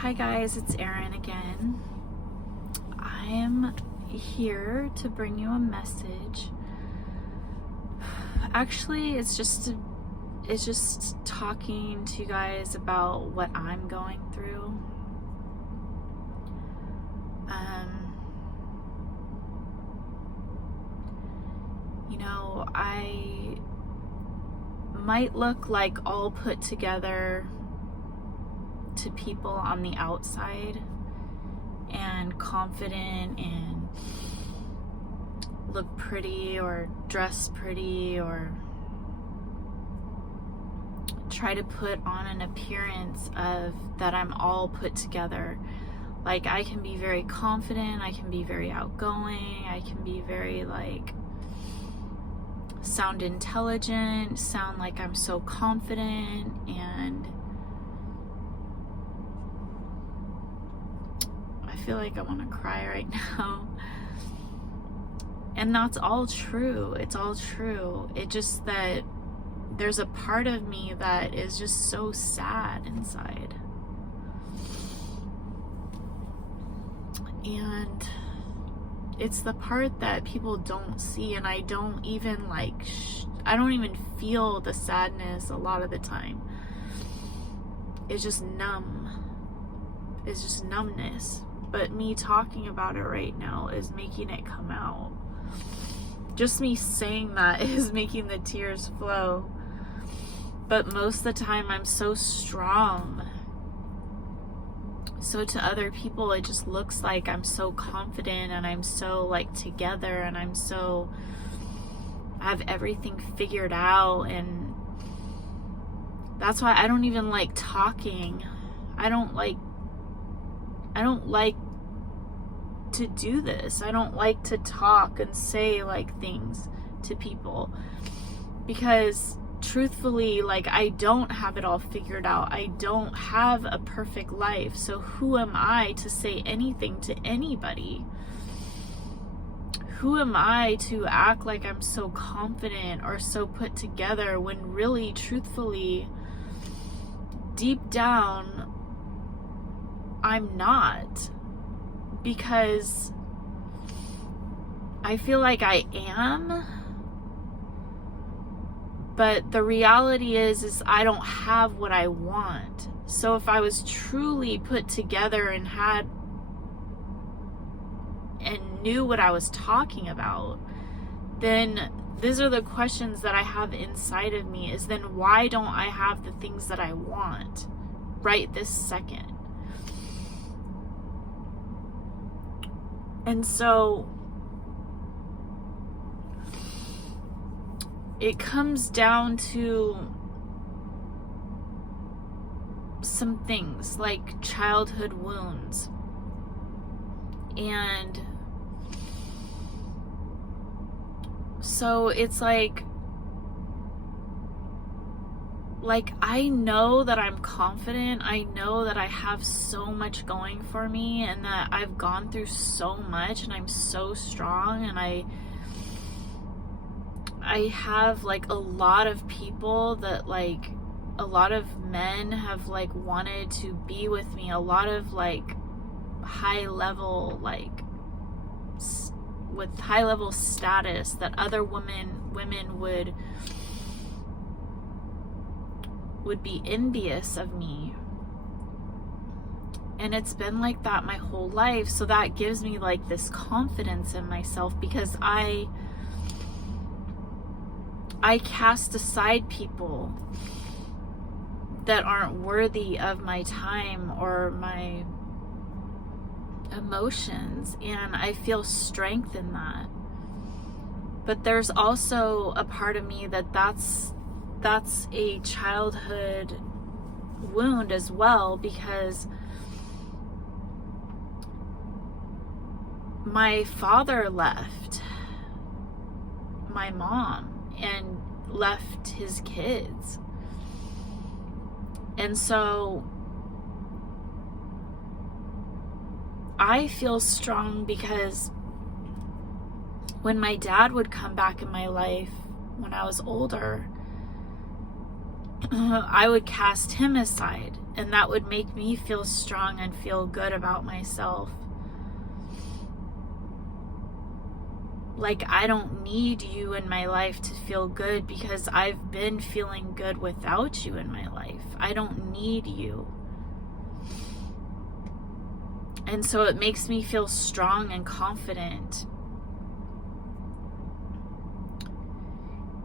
Hi guys, it's Erin again. I'm here to bring you a message. Actually, it's just talking to you guys about what I'm going through. I might look like all put together to people on the outside and confident and look pretty or dress pretty or try to put on an appearance of that I'm all put together. Like, I can be very confident, I can be very outgoing, I can be very sound intelligent, sound like I'm so confident, and I feel like I want to cry right now. And that's all true. It's all true. It just that there's a part of me that is just so sad inside. And it's the part that people don't see, and I don't even I don't even feel the sadness a lot of the time. It's just numb. It's just numbness. But me talking about it right now is making it come out. Just me saying that is making the tears flow. But most of the time I'm so strong. So to other people it just looks like I'm so confident and I'm so together and I have everything figured out, and that's why I don't even like talking. I don't like to do this. I don't like to talk and say things to people because truthfully, I don't have it all figured out. I don't have a perfect life. So who am I to say anything to anybody? Who am I to act like I'm so confident or so put together when really, truthfully, deep down, I'm not? Because I feel like I am, but the reality is I don't have what I want. So if I was truly put together and knew what I was talking about, then these are the questions that I have inside of me, is then why don't I have the things that I want right this second? And so it comes down to some things like childhood wounds. And so it's I know that I'm confident. I know that I have so much going for me and that I've gone through so much and I'm so strong, and I have a lot of people that a lot of men have wanted to be with me, a lot of high level with high level status that other women would be envious of me. And it's been like that my whole life. So that gives me this confidence in myself, because I cast aside people that aren't worthy of my time or my emotions, and I feel strength in that. But there's also a part of me that's a childhood wound as well, because my father left my mom and left his kids. And so I feel strong because when my dad would come back in my life when I was older, I would cast him aside, and that would make me feel strong and feel good about myself. Like, I don't need you in my life to feel good because I've been feeling good without you in my life. I don't need you. And so it makes me feel strong and confident.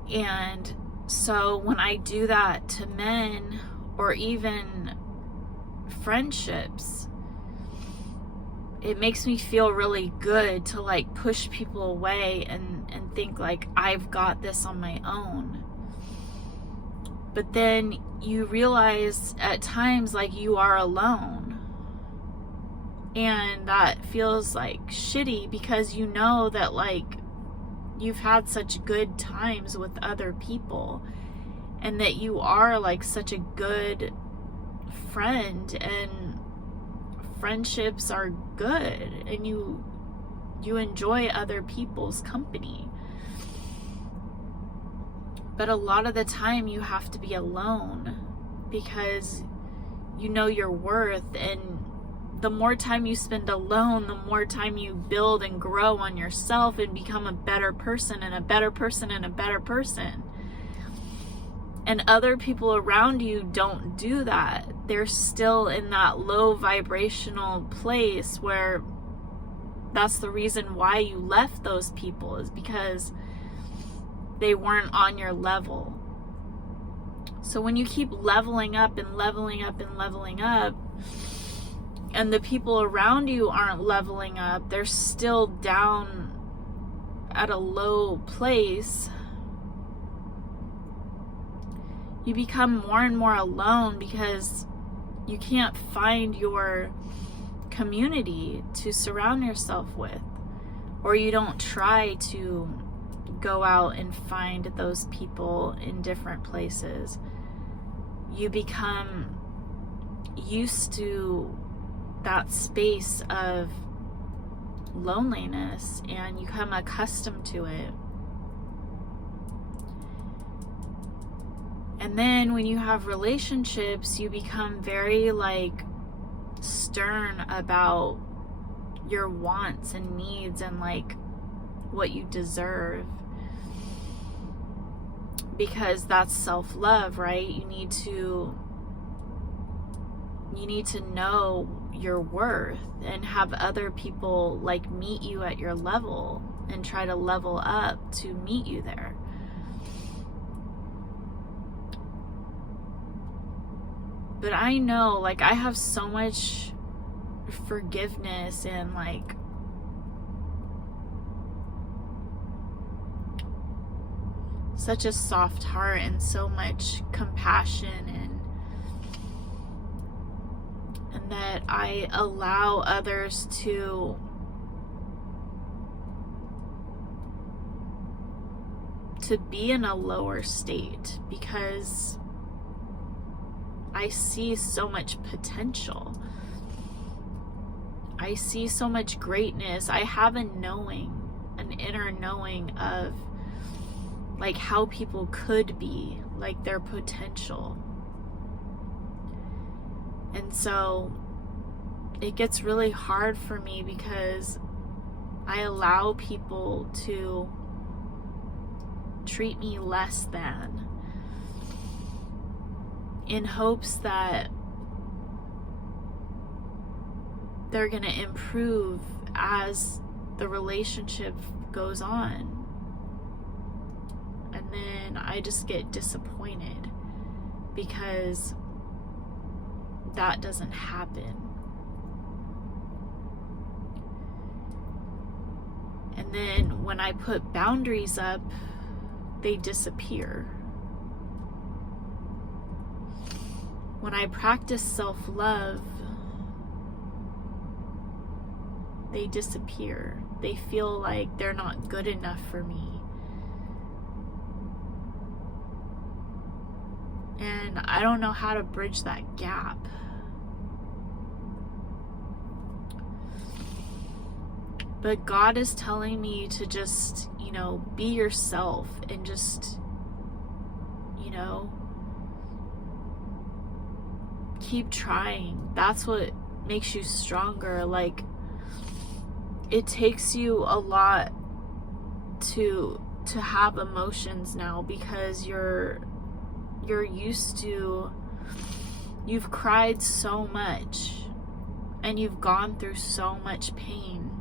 And so when I do that to men or even friendships, it makes me feel really good to like push people away and think like I've got this on my own. But then you realize at times like you are alone. And that feels like shitty because you know that like you've had such good times with other people and that you are like such a good friend and friendships are good and you enjoy other people's company. But a lot of the time you have to be alone because you know your worth, and the more time you spend alone, the more time you build and grow on yourself and become a better person and a better person and a better person. And other people around you don't do that. They're still in that low vibrational place where that's the reason why you left those people, is because they weren't on your level. So when you keep leveling up and leveling up and leveling up, and the people around you aren't leveling up, they're still down at a low place, you become more and more alone because you can't find your community to surround yourself with, or you don't try to go out and find those people in different places. You become used to that space of loneliness and you become accustomed to it. And then when you have relationships, you become very like stern about your wants and needs and like what you deserve, because that's self-love, right? You need to know your worth and have other people like meet you at your level and try to level up to meet you there. But I know, like, I have so much forgiveness and like such a soft heart and so much compassion, and that I allow others to be in a lower state because I see so much potential. I see so much greatness. I have a knowing, an inner knowing of like how people could be, like their potential. And so it gets really hard for me because I allow people to treat me less than, in hopes that they're going to improve as the relationship goes on. And then I just get disappointed because that doesn't happen. And then when I put boundaries up, they disappear. When I practice self-love, they disappear. They feel like they're not good enough for me. And I don't know how to bridge that gap. But God is telling me to just, be yourself and just, keep trying. That's what makes you stronger. Like, it takes you a lot to have emotions now, because you're used to, you've cried so much and you've gone through so much pain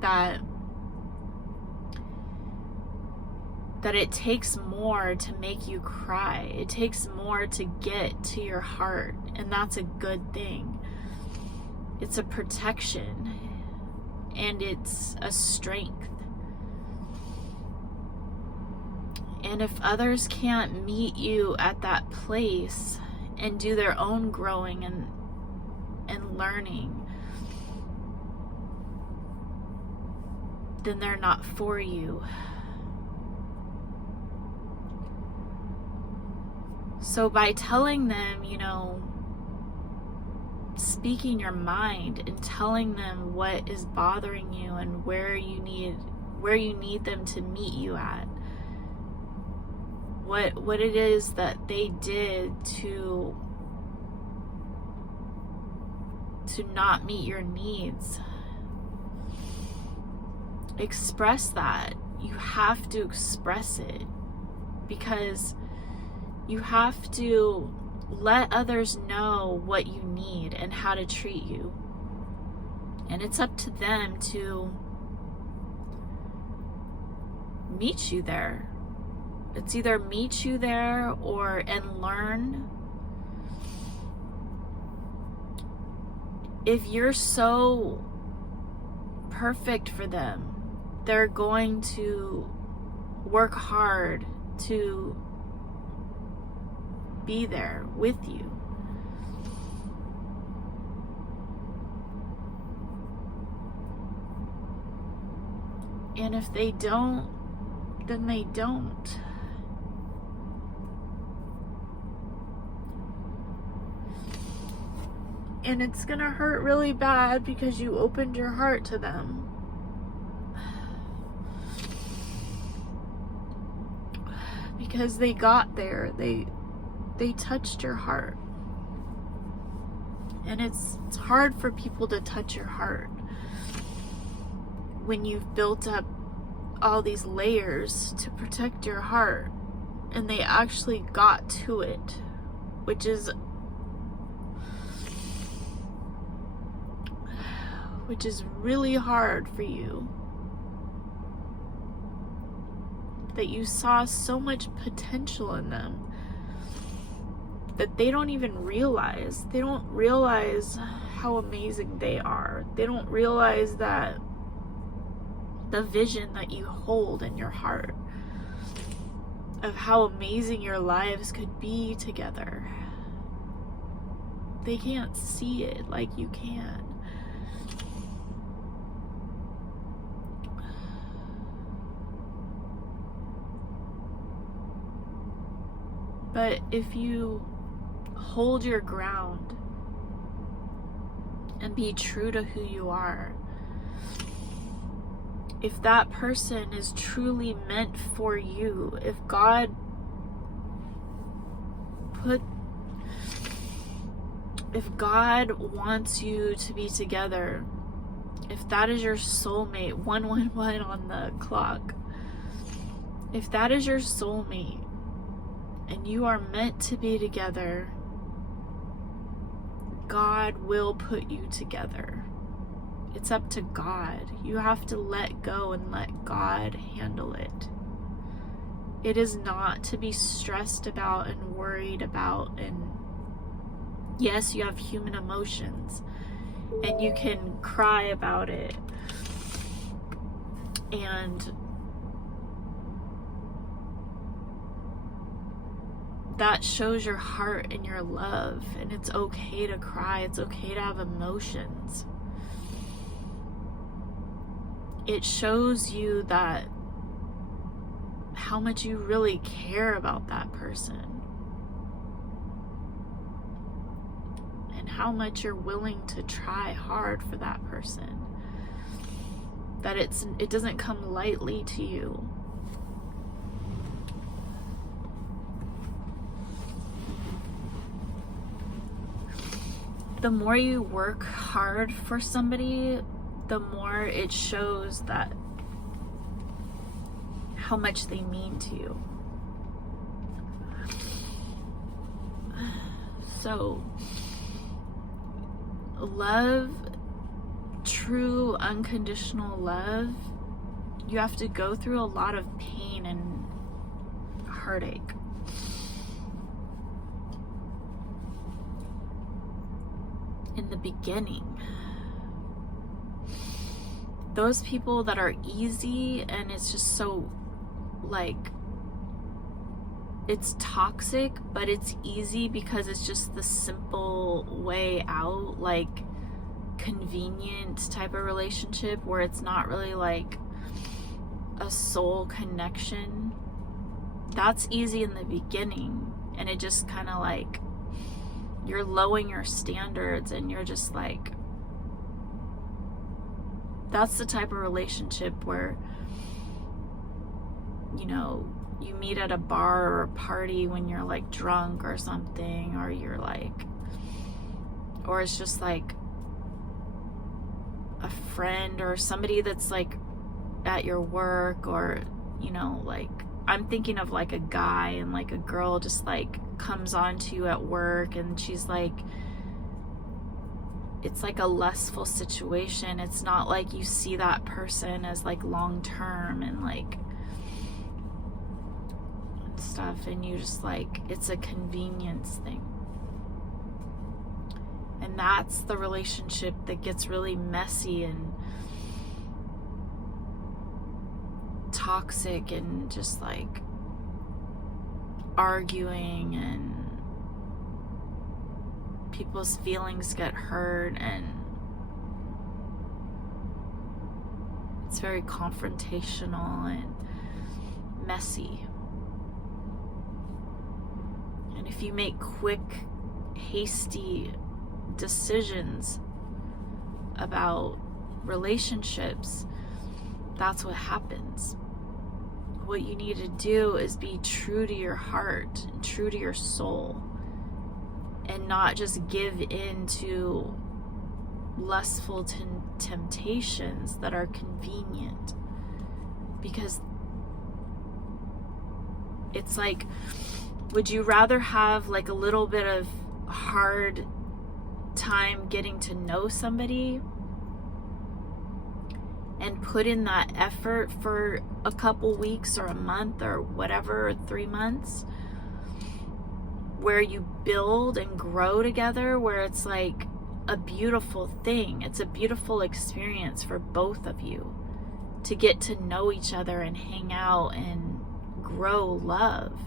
that it takes more to make you cry. It takes more to get to your heart, and that's a good thing. It's a protection, and it's a strength. And if others can't meet you at that place and do their own growing and learning, then they're not for you. So by telling them, speaking your mind and telling them what is bothering you and where you need them to meet you at, what it is that they did to not meet your needs, express that. You have to express it, because you have to let others know what you need and how to treat you. And it's up to them to meet you there. It's either meet you there and learn. If you're so perfect for them, they're going to work hard to be there with you. And if they don't, then they don't. And it's gonna hurt really bad because you opened your heart to them. Because they got there. They touched your heart. And it's hard for people to touch your heart when you've built up all these layers to protect your heart, and they actually got to it, which is really hard for you. That you saw so much potential in them that they don't even realize. They don't realize how amazing they are. They don't realize that the vision that you hold in your heart of how amazing your lives could be together. They can't see it like you can. But if you hold your ground and be true to who you are, if that person is truly meant for you, if God wants you to be together, if that is your soulmate, 111 on the clock, if that is your soulmate and you are meant to be together, God will put you together. It's up to God. You have to let go and let God handle it. It is not to be stressed about and worried about. And yes, you have human emotions and you can cry about it, and that shows your heart and your love, and it's okay to cry. It's okay to have emotions. It shows you that how much you really care about that person and how much you're willing to try hard for that person. That it doesn't come lightly to you. the more you work hard for somebody, the more it shows that how much they mean to you. So, love, true unconditional love, you have to go through a lot of pain and heartache. In the beginning, those people that are easy and it's just so like, it's toxic, but it's easy because it's just the simple way out, like convenient type of relationship where it's not really like a soul connection. That's easy in the beginning, and it just kind of like, you're lowering your standards and you're just like, that's the type of relationship where, you know, you meet at a bar or a party when you're like drunk or something, or you're like, or it's just like a friend or somebody that's like at your work, or, you know, like, I'm thinking of like a guy and like a girl just like comes on to you at work and she's like, it's like a lustful situation. It's not like you see that person as like long term and like stuff, and you just like, it's a convenience thing. And that's the relationship that gets really messy and toxic and just like arguing, and people's feelings get hurt, and it's very confrontational and messy. And if you make quick, hasty decisions about relationships, that's what happens. What you need to do is be true to your heart and true to your soul, and not just give in to lustful temptations that are convenient. Because it's like, would you rather have like a little bit of hard time getting to know somebody and put in that effort for a couple weeks or a month or whatever, or 3 months, where you build and grow together, where it's like a beautiful thing. It's a beautiful experience for both of you to get to know each other and hang out and grow love.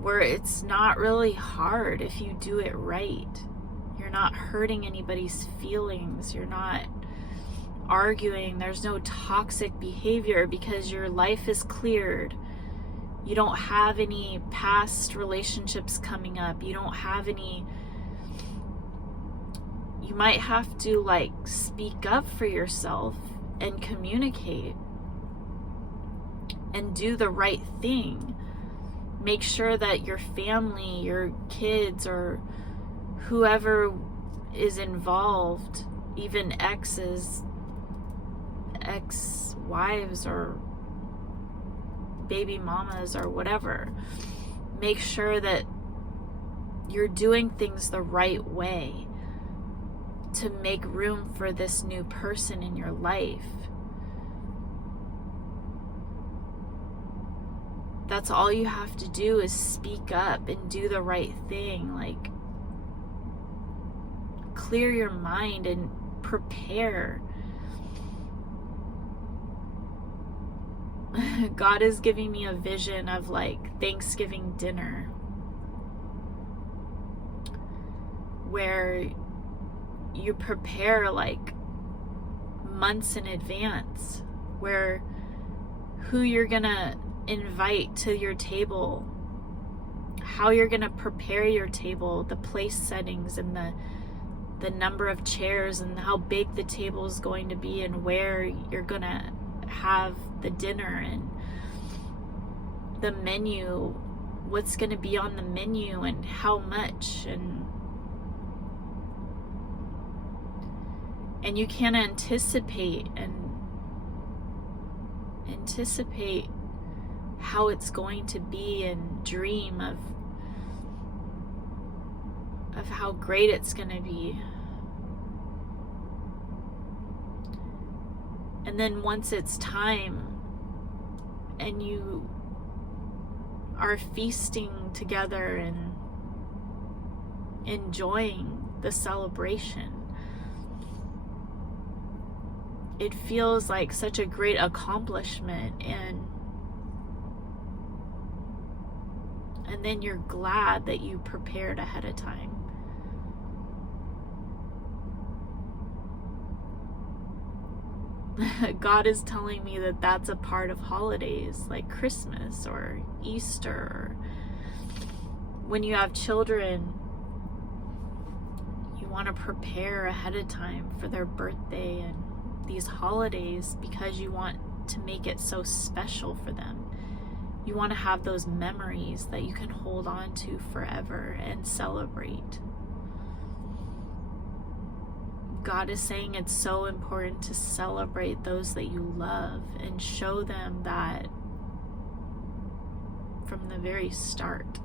Where it's not really hard if you do it right. You're not hurting anybody's feelings. You're not arguing. There's no toxic behavior because your life is cleared. You don't have any past relationships coming up. You don't have any. You might have to like speak up for yourself and communicate and do the right thing. Make sure that your family, your kids, or whoever is involved, even exes, ex-wives, or baby mamas, or whatever, make sure that you're doing things the right way to make room for this new person in your life. That's all you have to do, is speak up and do the right thing. Like, clear your mind and prepare. God is giving me a vision of like Thanksgiving dinner, where you prepare like months in advance, where who you're gonna invite to your table, how you're gonna prepare your table, the place settings, and the number of chairs, and how big the table is going to be, and where you're gonna have the dinner, and the menu, what's going to be on the menu and how much, and you can't anticipate how it's going to be and dream of how great it's going to be. And then once it's time and you are feasting together and enjoying the celebration, it feels like such a great accomplishment, and then you're glad that you prepared ahead of time. God is telling me that that's a part of holidays like Christmas or Easter. When you have children, you want to prepare ahead of time for their birthday and these holidays because you want to make it so special for them. You want to have those memories that you can hold on to forever and celebrate. God is saying it's so important to celebrate those that you love and show them that from the very start.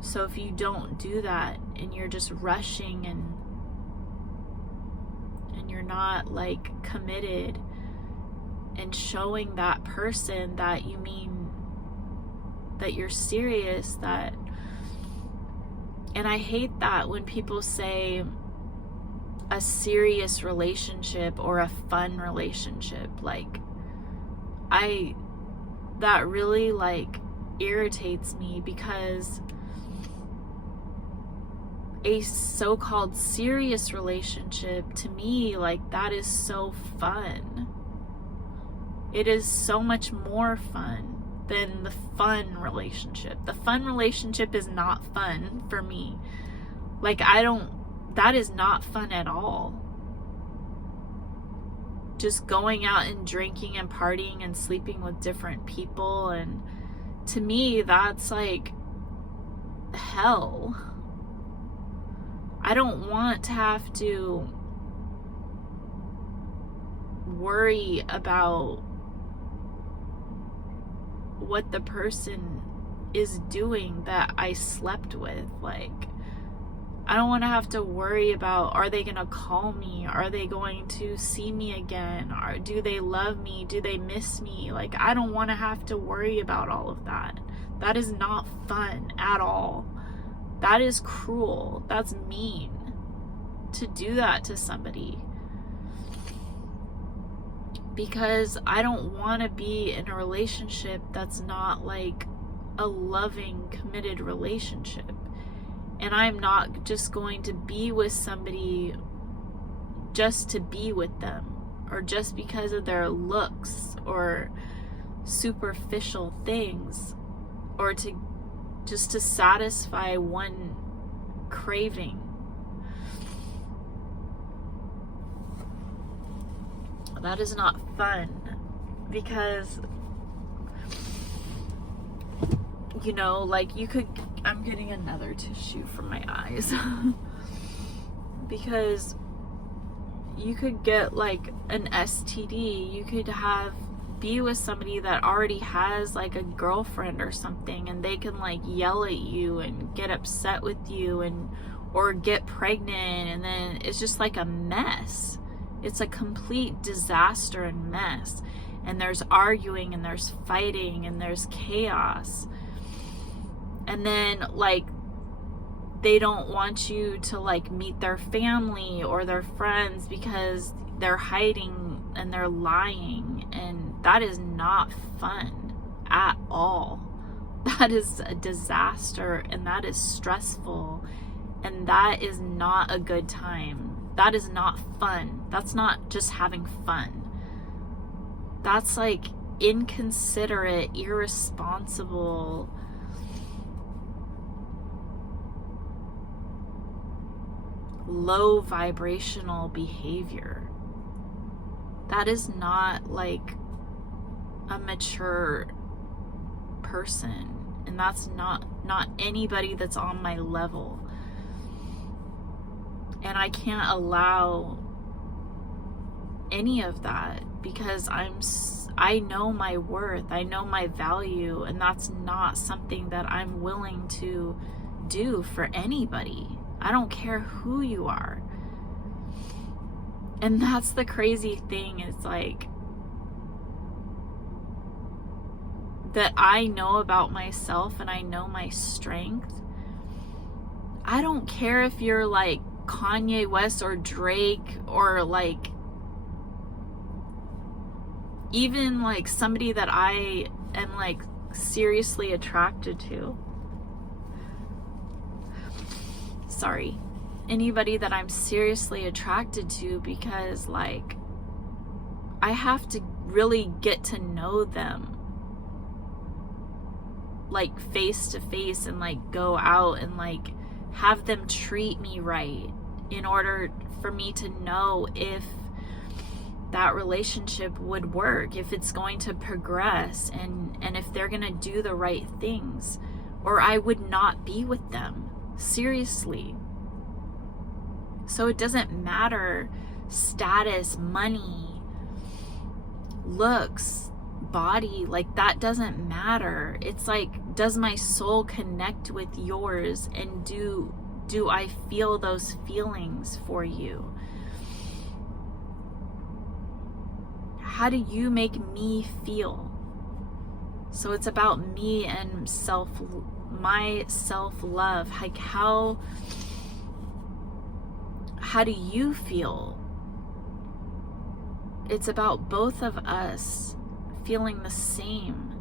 So if you don't do that and you're just rushing and you're not like committed and showing that person that you mean that you're serious, that, and I hate that when people say a serious relationship or a fun relationship, like that really like irritates me, because a so-called serious relationship, to me, like, that is so fun. It is so much more fun than the fun relationship. The fun relationship is not fun for me. Like, that is not fun at all. Just going out and drinking and partying and sleeping with different people, and to me, that's like hell. I don't want to have to worry about what the person is doing that I slept with. Like, I don't want to have to worry about, are they going to call me? Are they going to see me again? Or do they love me? Do they miss me? Like, I don't want to have to worry about all of that. That is not fun at all. That is cruel. That's mean to do that to somebody. Because I don't want to be in a relationship that's not like a loving, committed relationship. And I'm not just going to be with somebody just to be with them, or just because of their looks or superficial things, or just to satisfy one craving. That is not fun, because, you know, like, I'm getting another tissue from my eyes because you could get like an STD. You could be with somebody that already has like a girlfriend or something, and they can like yell at you and get upset with you, or get pregnant, and then it's just like a mess. It's a complete disaster and mess. And there's arguing, and there's fighting, and there's chaos. And then, like, they don't want you to, like, meet their family or their friends because they're hiding and they're lying. And that is not fun at all. That is a disaster, and that is stressful, and that is not a good time. That is not fun. That's not just having fun. That's, like, inconsiderate, irresponsible, low vibrational behavior. That is not like a mature person. And that's not anybody that's on my level. And I can't allow any of that, because I know my worth, I know my value, and that's not something that I'm willing to do for anybody. I don't care who you are. And that's the crazy thing, is like, that I know about myself and I know my strength. I don't care if you're like Kanye West or Drake, or like even like somebody that I am like seriously attracted to. Sorry. Anybody that I'm seriously attracted to, because like I have to really get to know them like face to face, and like go out and like have them treat me right in order for me to know if that relationship would work, if it's going to progress, and if they're going to do the right things, or I would not be with them. Seriously. So it doesn't matter status, money, looks, body, like that doesn't matter. It's like, does my soul connect with yours, and do I feel those feelings for you? How do you make me feel? So it's about me and my self-love. Like how do you feel? It's about both of us feeling the same.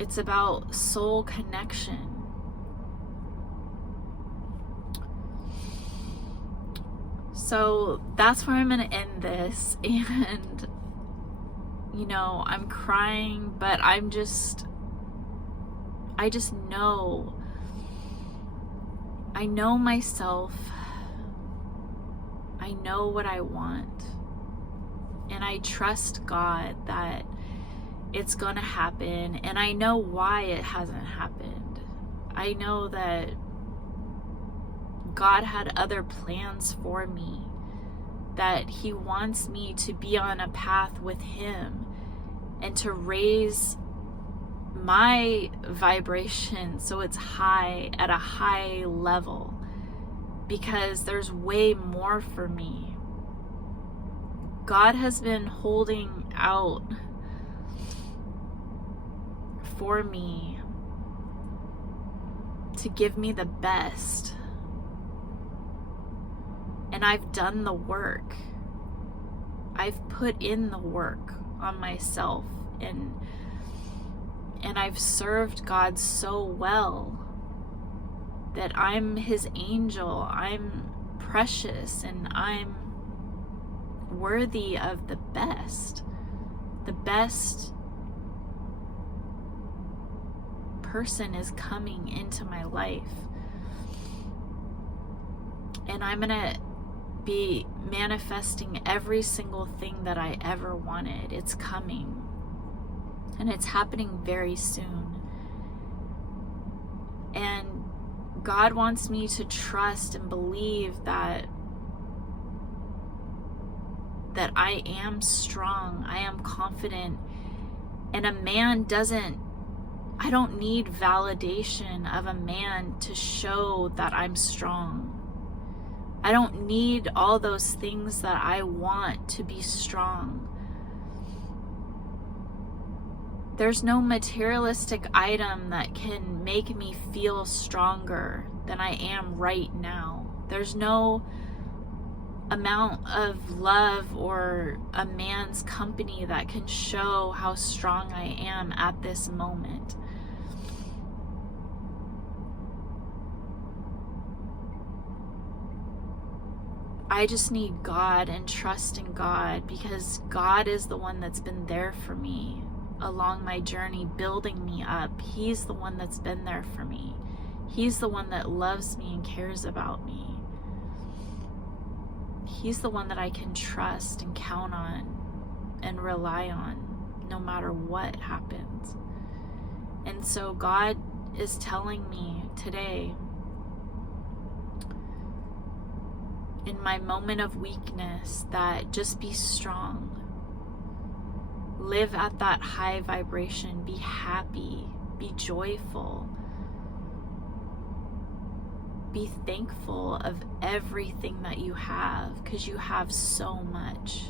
It's about soul connection. So that's where I'm going to end this. And, you know, I'm crying, but I just know. I know myself. I know what I want. And I trust God that it's going to happen. And I know why it hasn't happened. I know that God had other plans for me, that He wants me to be on a path with Him and to raise my vibration so it's high, at a high level, because there's way more for me. God has been holding out for me to give me the best. And I've done the work. I've put in the work on myself, and I've served God so well that I'm His angel. I'm precious, and I'm worthy of the best. The best person is coming into my life. And I'm gonna be manifesting every single thing that I ever wanted. It's coming. And it's happening very soon. And God wants me to trust and believe that I am strong, I am confident, and I don't need validation of a man to show that I'm strong. I don't need all those things that I want to be strong. There's no materialistic item that can make me feel stronger than I am right now. There's no amount of love or a man's company that can show how strong I am at this moment. I just need God and trust in God, because God is the one that's been there for me along my journey, building me up. He's the one that's been there for me. He's the one that loves me and cares about me. He's the one that I can trust and count on and rely on no matter what happens. And so God is telling me today, in my moment of weakness, that just be strong. Live at that high vibration. Be happy. Be joyful. Be thankful of everything that you have, because you have so much.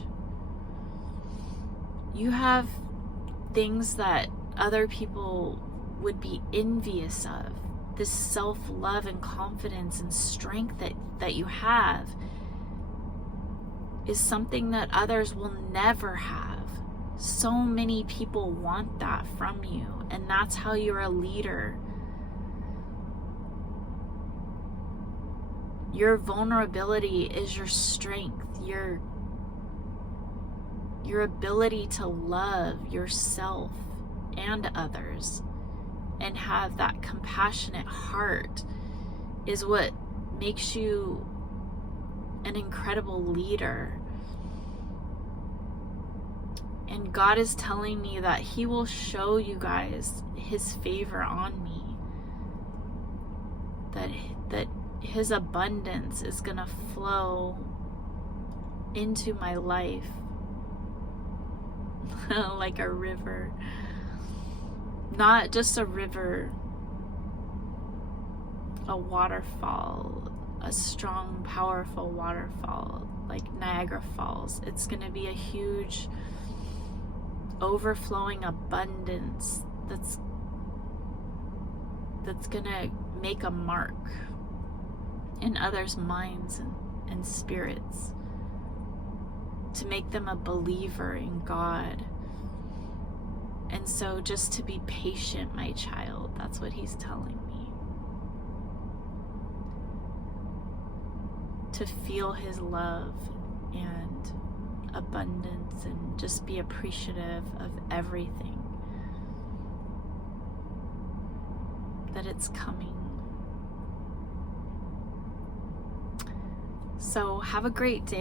You have things that other people would be envious of. This self-love and confidence and strength that you have is something that others will never have. So many people want that from you, and that's how you're a leader. Your vulnerability is your strength, your ability to love yourself and others and have that compassionate heart is what makes you an incredible leader. And God is telling me that He will show you guys His favor on me. That His abundance is gonna flow into my life like a river. Not just a river, a waterfall, a strong, powerful waterfall like Niagara Falls. It's gonna be a huge overflowing abundance that's gonna make a mark in others' minds and spirits, to make them a believer in God. And so just to be patient, my child, that's what He's telling me. To feel His love and abundance, and just be appreciative of everything, that it's coming. So have a great day.